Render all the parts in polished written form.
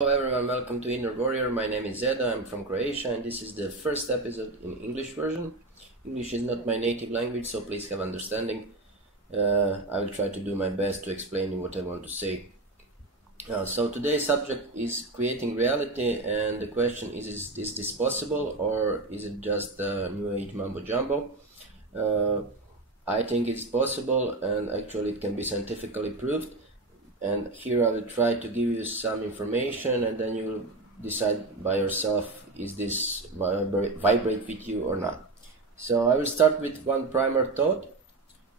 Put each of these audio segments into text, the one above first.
Hello everyone, welcome to Inner Warrior. My name is Zeda, I'm from Croatia, and this is the first episode in English version. English is not my native language, so please have understanding. I will try to do my best to explain you what I want to say. So today's subject is creating reality, and the question is this possible, or is it just new age mumbo jumbo? I think it's possible, and actually it can be scientifically proved. And here I will try to give you some information, and then you will decide by yourself is this vibrate with you or not. So I will start with one primer thought,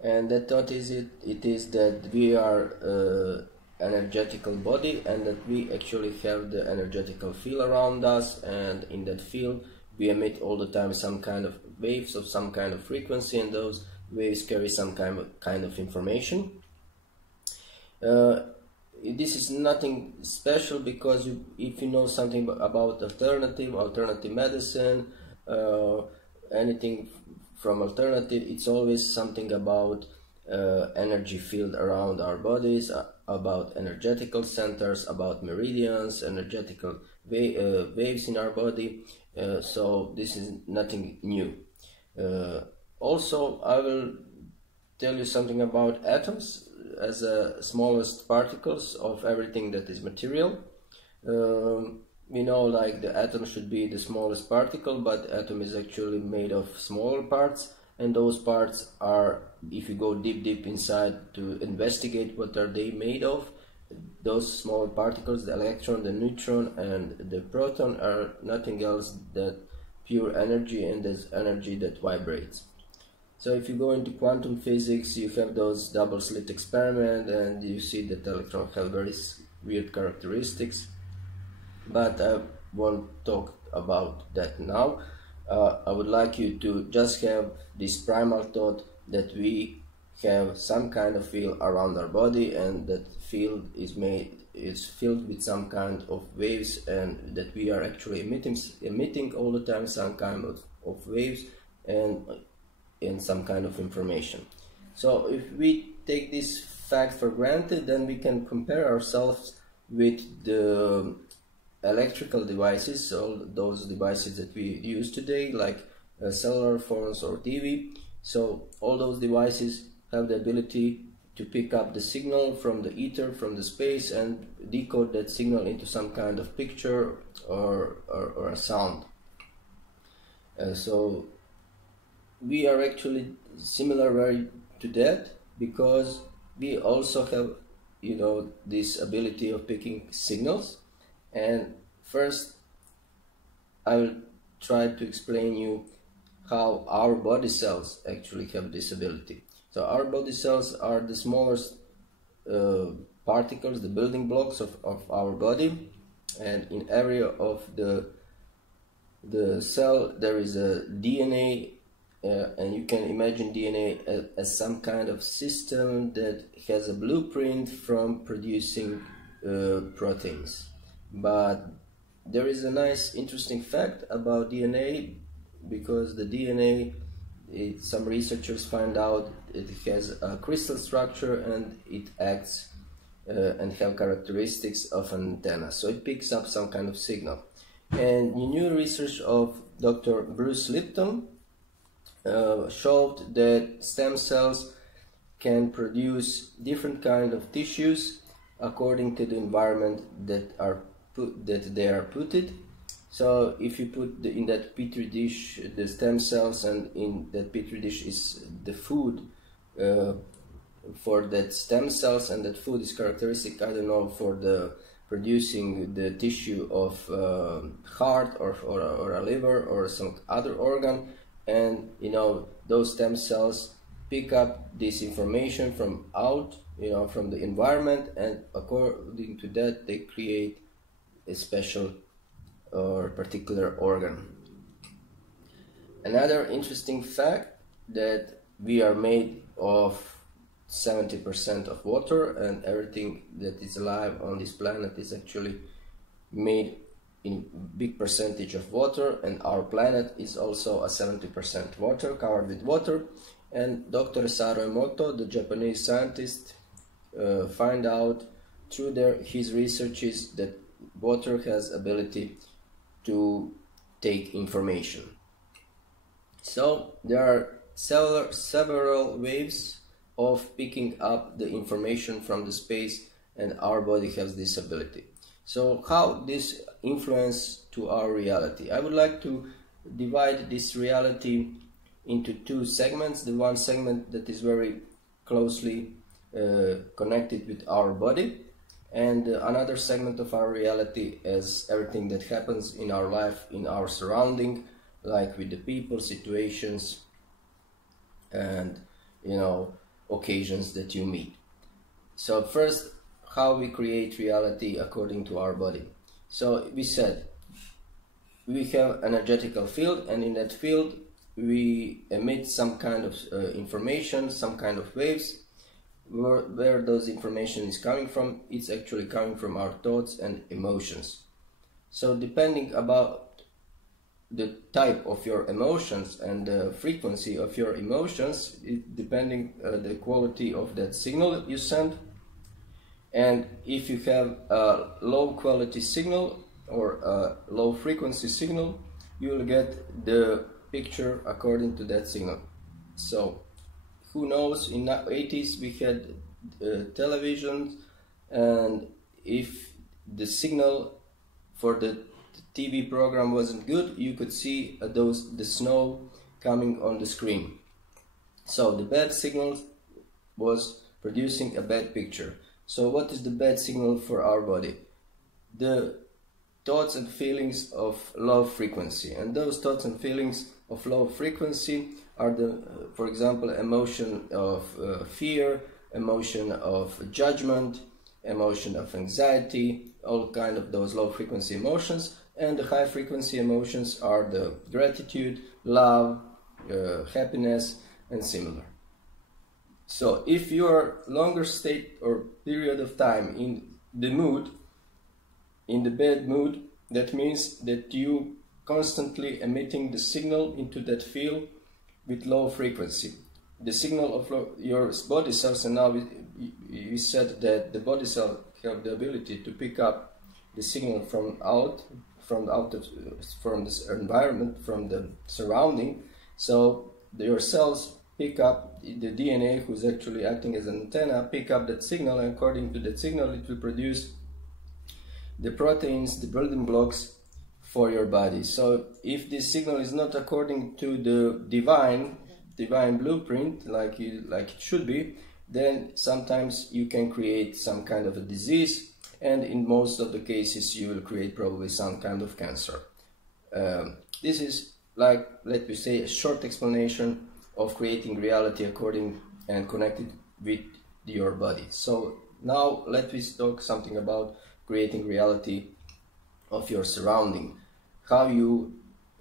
and that thought is it is that we are energetical body, and that we actually have the energetical field around us, and in that field we emit all the time some kind of waves of some kind of frequency, and those waves carry some kind of information. This is nothing special, because if you know something about alternative medicine, anything from alternative, it's always something about energy field around our bodies, about energetical centers, about meridians, energetical waves in our body. So this is nothing new. Also, I will tell you something about atoms as the smallest particles of everything that is material. We know like the atom should be the smallest particle, but atom is actually made of smaller parts, and those parts are, if you go deep inside to investigate what are they made of, those small particles, the electron, the neutron and the proton, are nothing else than pure energy, and there's energy that vibrates. So if you go into quantum physics, you have those double slit experiment, and you see that electrons have very weird characteristics, but I won't talk about that now. I would like you to just have this primal thought that we have some kind of field around our body, and that field is filled with some kind of waves, and that we are actually emitting all the time some kind of waves and some kind of information. So if we take this fact for granted, then we can compare ourselves with the electrical devices, all those devices that we use today, like cellular phones or TV. So all those devices have the ability to pick up the signal from the ether, from the space, and decode that signal into some kind of picture or a sound. So we are actually similar to that, because we also have, this ability of picking signals. And first I will try to explain you how our body cells actually have this ability. So our body cells are the smallest particles, the building blocks of our body, and in every of the cell there is a DNA. And you can imagine DNA as some kind of system that has a blueprint from producing proteins. But there is a nice interesting fact about DNA, because the DNA, some researchers find out it has a crystal structure, and it acts and have characteristics of an antenna, so it picks up some kind of signal. And new research of Dr. Bruce Lipton showed that stem cells can produce different kind of tissues according to the environment that they are put in. So if you put in that petri dish the stem cells, and in that petri dish is the food for that stem cells, and that food is characteristic, I don't know, for the producing the tissue of heart or a liver or some other organ. And those stem cells pick up this information from from the environment, and according to that they create a special or particular organ. Another interesting fact, that we are made of 70% of water, and everything that is alive on this planet is actually made in big percentage of water, and our planet is also a 70% water, covered with water. And Dr. Saro Emoto, the Japanese scientist, find out through his researches that water has ability to take information. So there are several ways of picking up the information from the space, and our body has this ability. So how this influence to our reality? I would like to divide this reality into two segments. The one segment that is very closely connected with our body, and another segment of our reality as everything that happens in our life, in our surrounding, like with the people, situations, and occasions that you meet. So first, how we create reality according to our body. So we said we have an energetical field, and in that field we emit some kind of information, some kind of waves. Where those information is coming from, it's actually coming from our thoughts and emotions. So depending about the type of your emotions and the frequency of your emotions, depending the quality of that signal you send. And if you have a low quality signal or a low frequency signal, you will get the picture according to that signal. So who knows, in the 80s we had television, and if the signal for the TV program wasn't good, you could see the snow coming on the screen. So the bad signal was producing a bad picture. So what is the bad signal for our body? The thoughts and feelings of low frequency. And those thoughts and feelings of low frequency are for example, emotion of fear, emotion of judgment, emotion of anxiety, all kind of those low frequency emotions. And the high frequency emotions are the gratitude, love, happiness, and similar. So if you are longer state or period of time in the mood, in the bad mood, that means that you constantly emitting the signal into that field with low frequency. The signal of your body cells, and now we said that the body cells have the ability to pick up the signal from this environment, from the surrounding. So your cells pick up the DNA, who's actually acting as an antenna, pick up that signal, and according to that signal it will produce the proteins, the building blocks for your body. So if this signal is not according to the divine blueprint like it should be, then sometimes you can create some kind of a disease, and in most of the cases you will create probably some kind of cancer. This is, like, let me say, a short explanation of creating reality according and connected with your body. So now let me talk something about creating reality of your surrounding. How you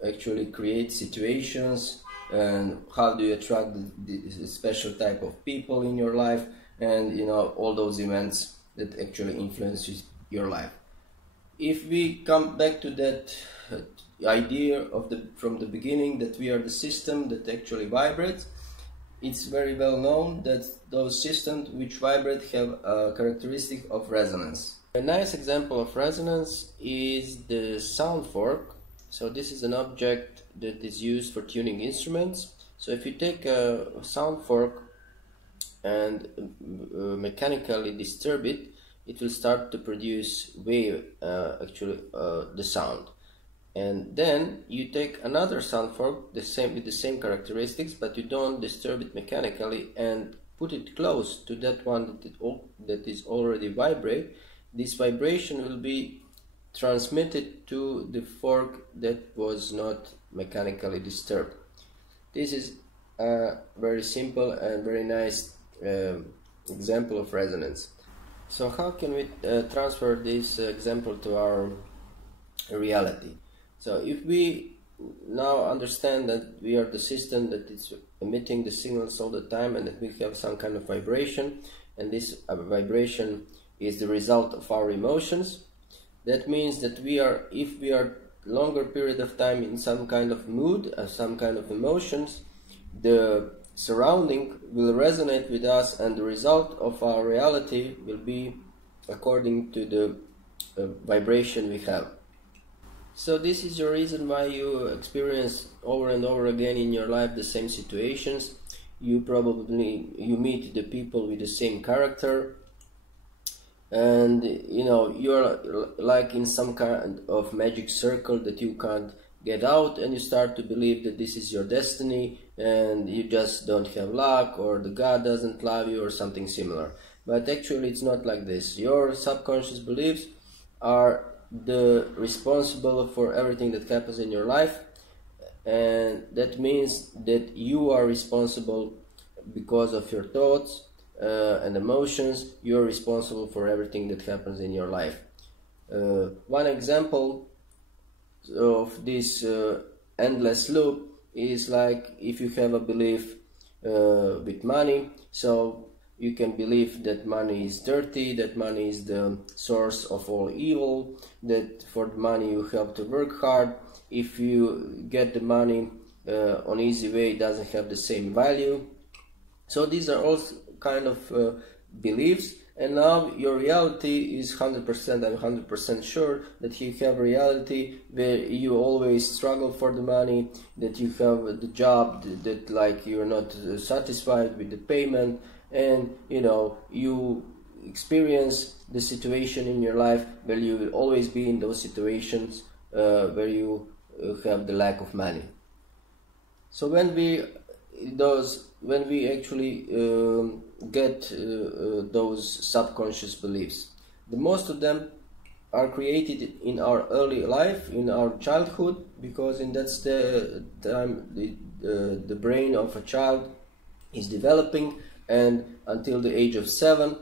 actually create situations, and how do you attract the special type of people in your life, and all those events that actually influences your life. If we come back to that idea from the beginning, that we are the system that actually vibrates, it's very well known that those systems which vibrate have a characteristic of resonance. A nice example of resonance is the sound fork. So this is an object that is used for tuning instruments. So if you take a sound fork and mechanically disturb it, it will start to produce wave, the sound. And then you take another sound fork, with the same characteristics, but you don't disturb it mechanically, and put it close to that one that is already vibrate. This vibration will be transmitted to the fork that was not mechanically disturbed. This is a very simple and very nice example of resonance. So how can we transfer this example to our reality? So if we now understand that we are the system that is emitting the signals all the time, and that we have some kind of vibration, and this vibration is the result of our emotions, that means that if we are longer period of time in some kind of mood, some kind of emotions, the surrounding will resonate with us, and the result of our reality will be according to the vibration we have. So this is the reason why you experience over and over again in your life the same situations. You meet the people with the same character, and you're like in some kind of magic circle that you can't get out, and you start to believe that this is your destiny and you just don't have luck, or the God doesn't love you, or something similar. But actually it's not like this. Your subconscious beliefs are responsible for everything that happens in your life, and that means that you are responsible because of your thoughts and emotions. You're responsible for everything that happens in your life. One example of this endless loop is like if you have a belief with money. So you can believe that money is dirty, that money is the source of all evil, that for the money you have to work hard. If you get the money on easy way, it doesn't have the same value. So these are all kind of beliefs, and now your reality is 100%. I'm 100% sure that you have reality where you always struggle for the money, that you have the job that like you're not satisfied with the payment, and you experience the situation in your life where you will always be in those situations where you have the lack of money. So when we actually get those subconscious beliefs, the most of them are created in our early life, in our childhood, because that's the time the brain of a child is developing, and until the age of 7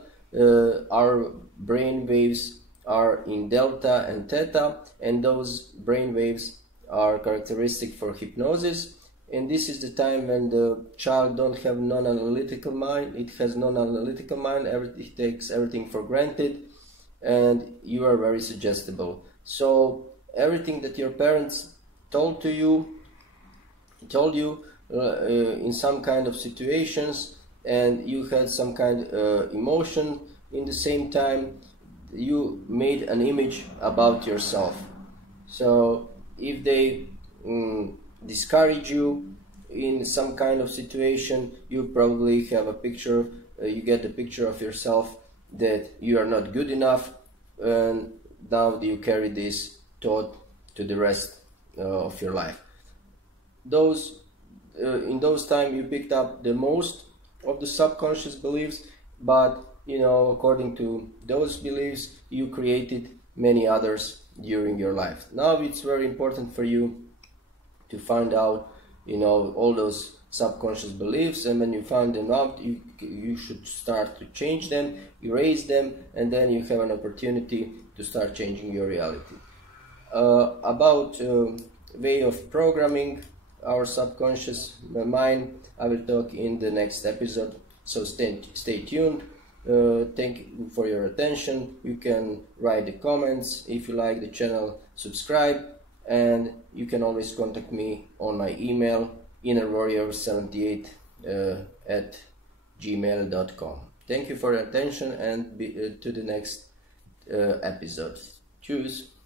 our brain waves are in delta and theta, and those brain waves are characteristic for hypnosis. And this is the time when the child don't have non-analytical mind. It has non-analytical mind. It takes everything for granted, and you are very suggestible. So everything that your parents told you in some kind of situations, and you had some kind of emotion in the same time, you made an image about yourself. So if they discourage you in some kind of situation, you probably have a picture, you get a picture of yourself that you are not good enough, and now you carry this thought to the rest of your life. In those times you picked up the most of the subconscious beliefs, but according to those beliefs you created many others during your life. Now it's very important for you to find out all those subconscious beliefs, and when you find them out, you should start to change them, erase them, and then you have an opportunity to start changing your reality. About way of programming our subconscious mind, I will talk in the next episode, so stay tuned. Thank you for your attention. You can write the comments. If you like the channel, subscribe, and you can always contact me on my email, innerwarrior78 at gmail.com. Thank you for your attention, and to the next episode. Cheers.